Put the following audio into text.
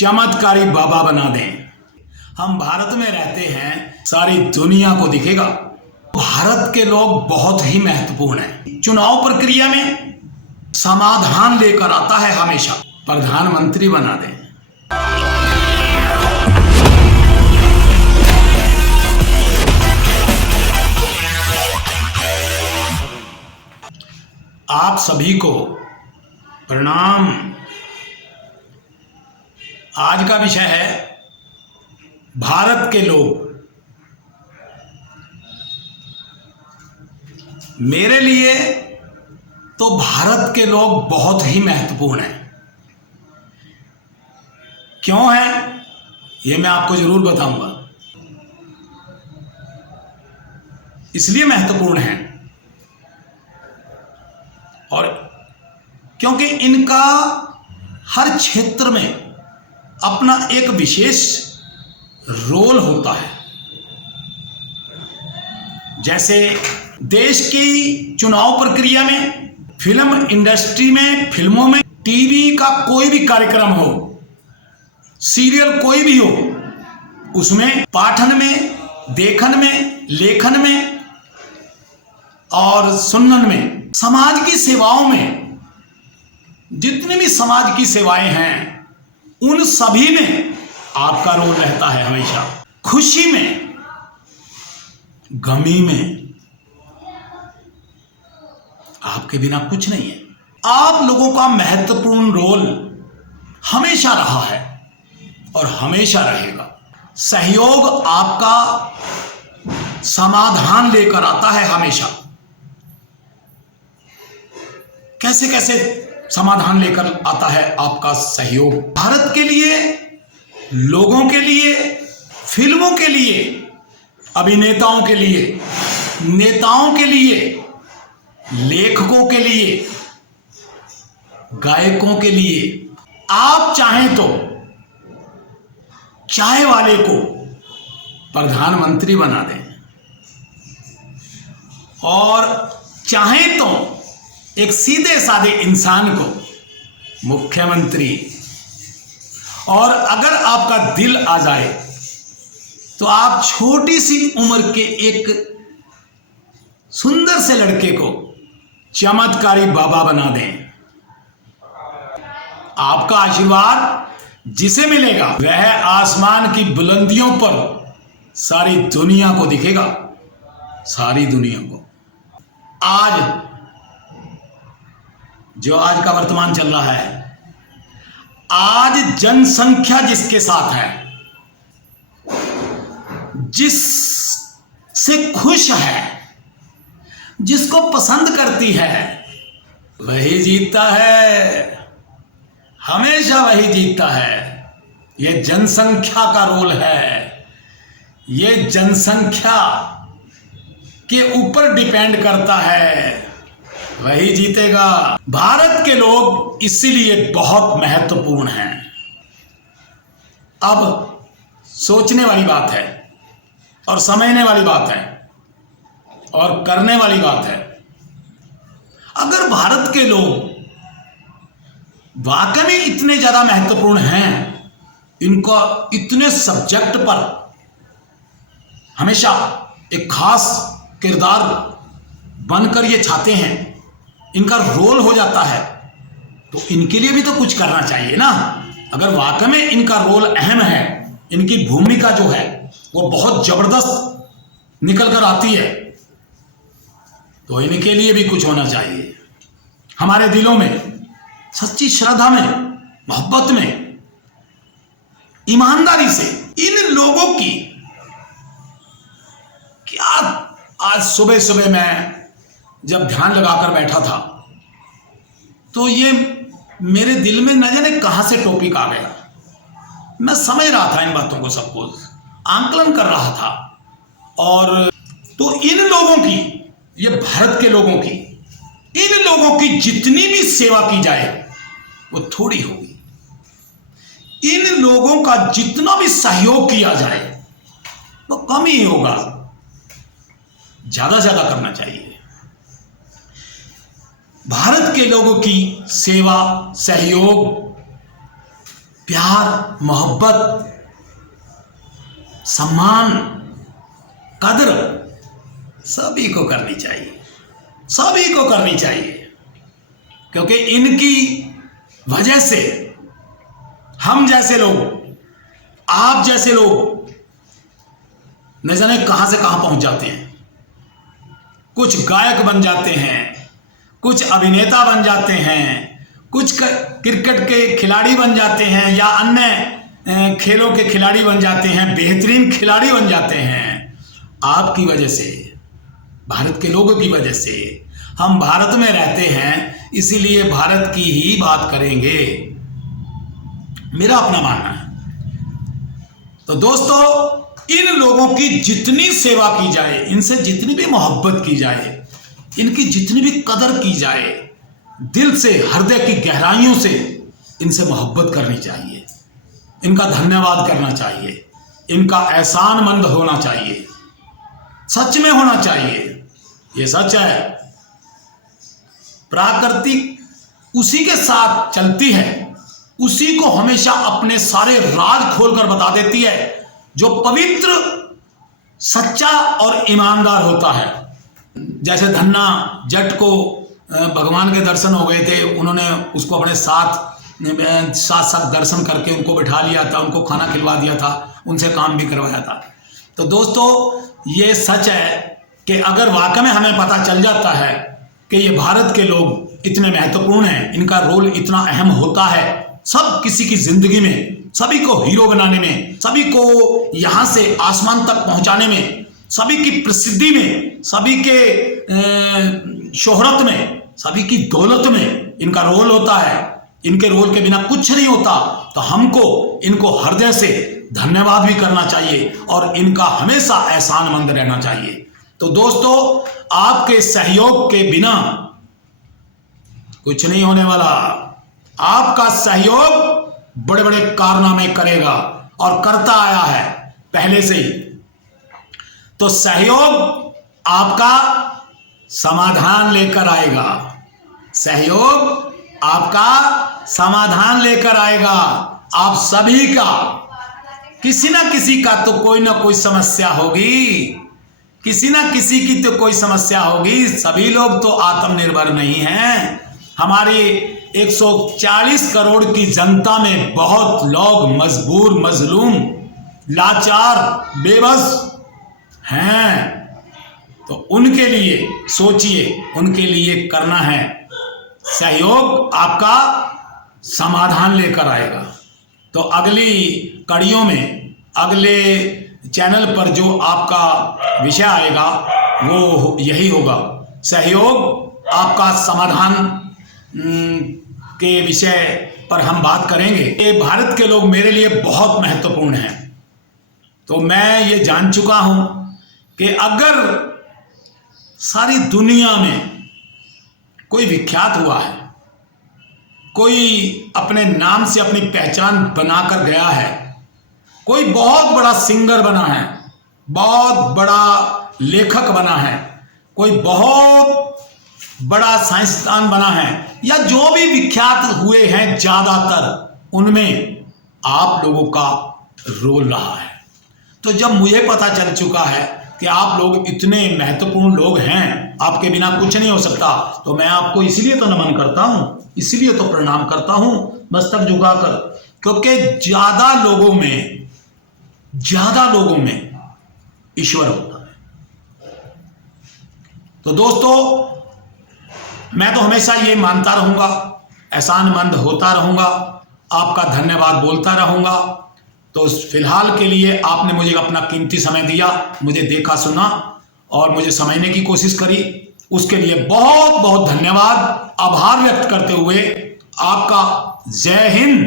चमत्कारी बाबा बना दें। हम भारत में रहते हैं, सारी दुनिया को दिखेगा। भारत के लोग बहुत ही महत्वपूर्ण हैं। चुनाव प्रक्रिया में समाधान लेकर आता है, हमेशा प्रधानमंत्री बना दें। आप सभी को प्रणाम। आज का विषय है भारत के लोग। मेरे लिए तो भारत के लोग बहुत ही महत्वपूर्ण हैं। क्यों है ये मैं आपको जरूर बताऊंगा। इसलिए महत्वपूर्ण है और क्योंकि इनका हर क्षेत्र में अपना एक विशेष रोल होता है। जैसे देश की चुनाव प्रक्रिया में, फिल्म इंडस्ट्री में, फिल्मों में, टीवी का कोई भी कार्यक्रम हो, सीरियल कोई भी हो, उसमें पाठन में, देखन में, लेखन में और सुनन में, समाज की सेवाओं में, जितनी भी समाज की सेवाएं हैं उन सभी में आपका रोल रहता है। हमेशा खुशी में, गमी में आपके बिना कुछ नहीं है। आप लोगों का महत्वपूर्ण रोल हमेशा रहा है और हमेशा रहेगा। सहयोग आपका समाधान लेकर आता है हमेशा। कैसे कैसे समाधान लेकर आता है आपका सहयोग? भारत के लिए, लोगों के लिए, फिल्मों के लिए, अभिनेताओं के लिए, नेताओं के लिए, लेखकों के लिए, गायकों के लिए। आप चाहें तो चाय वाले को प्रधानमंत्री बना दें और चाहें तो एक सीधे साधे इंसान को मुख्यमंत्री। और अगर आपका दिल आ जाए तो आप छोटी सी उम्र के एक सुंदर से लड़के को चमत्कारी बाबा बना दें। आपका आशीर्वाद जिसे मिलेगा वह आसमान की बुलंदियों पर सारी दुनिया को दिखेगा, सारी दुनिया को। आज जो आज का वर्तमान चल रहा है, आज जनसंख्या जिसके साथ है, जिससे खुश है, जिसको पसंद करती है, वही जीतता है। हमेशा वही जीतता है। यह जनसंख्या का रोल है। यह जनसंख्या के ऊपर डिपेंड करता है, वही जीतेगा। भारत के लोग इसीलिए बहुत महत्वपूर्ण हैं। अब सोचने वाली बात है और समझने वाली बात है और करने वाली बात है। अगर भारत के लोग वाकई में इतने ज्यादा महत्वपूर्ण हैं, इनका इतने सब्जेक्ट पर हमेशा एक खास किरदार बनकर ये छाते हैं, इनका रोल हो जाता है, तो इनके लिए भी तो कुछ करना चाहिए ना। अगर वाकई में इनका रोल अहम है, इनकी भूमिका जो है वो बहुत जबरदस्त निकल कर आती है, तो इनके लिए भी कुछ होना चाहिए। हमारे दिलों में सच्ची श्रद्धा में, मोहब्बत में, ईमानदारी से इन लोगों की क्या। आज सुबह सुबह मैं जब ध्यान लगाकर बैठा था तो ये मेरे दिल में न जाने कहां से टॉपिक आ गया। मैं समझ रहा था इन बातों को, सबको आंकलन कर रहा था। और तो इन लोगों की, ये भारत के लोगों की, इन लोगों की जितनी भी सेवा की जाए वो थोड़ी होगी। इन लोगों का जितना भी सहयोग किया जाए वो कम ही होगा। ज्यादा से ज्यादा करना चाहिए। भारत के लोगों की सेवा, सहयोग, प्यार, मोहब्बत, सम्मान, कदर सभी को करनी चाहिए, सभी को करनी चाहिए, क्योंकि इनकी वजह से हम जैसे लोग, आप जैसे लोग न जाने कहां से कहां पहुंच जाते हैं। कुछ गायक बन जाते हैं, कुछ अभिनेता बन जाते हैं, कुछ क्रिकेट के खिलाड़ी बन जाते हैं या अन्य खेलों के खिलाड़ी बन जाते हैं, बेहतरीन खिलाड़ी बन जाते हैं। आपकी वजह से, भारत के लोगों की वजह से। हम भारत में रहते हैं, इसीलिए भारत की ही बात करेंगे, मेरा अपना मानना है। तो दोस्तों, इन लोगों की जितनी सेवा की जाए, इनसे जितनी भी मोहब्बत की जाए, इनकी जितनी भी कदर की जाए, दिल से, हृदय की गहराइयों से इनसे मोहब्बत करनी चाहिए, इनका धन्यवाद करना चाहिए, इनका एहसानमंद होना चाहिए, सच में होना चाहिए। ये सच है, प्राकृतिक उसी के साथ चलती है, उसी को हमेशा अपने सारे राज खोलकर बता देती है, जो पवित्र, सच्चा और ईमानदार होता है। जैसे धन्ना जट को भगवान के दर्शन हो गए थे, उन्होंने उसको अपने साथ दर्शन करके उनको बिठा लिया था, उनको खाना खिलवा दिया था, उनसे काम भी करवाया था। तो दोस्तों, ये सच है कि अगर वाकई में हमें पता चल जाता है कि ये भारत के लोग इतने महत्वपूर्ण हैं, इनका रोल इतना अहम होता है सब किसी की जिंदगी में, सभी को हीरो बनाने में, सभी को यहां से आसमान तक पहुंचाने में, सभी की प्रसिद्धि में, सभी के शोहरत में, सभी की दौलत में इनका रोल होता है, इनके रोल के बिना कुछ नहीं होता। तो हमको इनको हृदय से धन्यवाद भी करना चाहिए और इनका हमेशा एहसानमंद रहना चाहिए। तो दोस्तों, आपके सहयोग के बिना कुछ नहीं होने वाला। आपका सहयोग बड़े बड़े कारनामे करेगा और करता आया है पहले से ही। तो सहयोग आपका समाधान लेकर आएगा, सहयोग आपका समाधान लेकर आएगा। आप सभी का, किसी ना किसी का तो कोई ना कोई समस्या होगी, किसी ना किसी की तो कोई समस्या होगी। सभी लोग तो आत्मनिर्भर नहीं हैं। हमारी 140 करोड़ की जनता में बहुत लोग मजबूर, मजलूम, लाचार, बेबस हैं। तो उनके लिए सोचिए, उनके लिए करना है। सहयोग आपका समाधान लेकर आएगा। तो अगली कड़ियों में, अगले चैनल पर जो आपका विषय आएगा वो यही होगा, सहयोग आपका समाधान के विषय पर हम बात करेंगे। ये भारत के लोग मेरे लिए बहुत महत्वपूर्ण हैं। तो मैं ये जान चुका हूं कि अगर सारी दुनिया में कोई विख्यात हुआ है, कोई अपने नाम से अपनी पहचान बनाकर गया है, कोई बहुत बड़ा सिंगर बना है, बहुत बड़ा लेखक बना है, कोई बहुत बड़ा साइंसदान बना है, या जो भी विख्यात हुए हैं ज्यादातर, उनमें आप लोगों का रोल रहा है। तो जब मुझे पता चल चुका है कि आप लोग इतने महत्वपूर्ण लोग हैं, आपके बिना कुछ नहीं हो सकता, तो मैं आपको इसलिए तो नमन करता हूं, इसलिए तो प्रणाम करता हूं मस्तक झुकाकर, क्योंकि ज्यादा लोगों में ईश्वर होता है। तो दोस्तों, मैं तो हमेशा ये मानता रहूंगा, एहसानमंद होता रहूंगा, आपका धन्यवाद बोलता रहूंगा। तो फिलहाल के लिए आपने मुझे अपना कीमती समय दिया, मुझे देखा, सुना और मुझे समझने की कोशिश करी, उसके लिए बहुत बहुत धन्यवाद। आभार व्यक्त करते हुए आपका जय हिंद।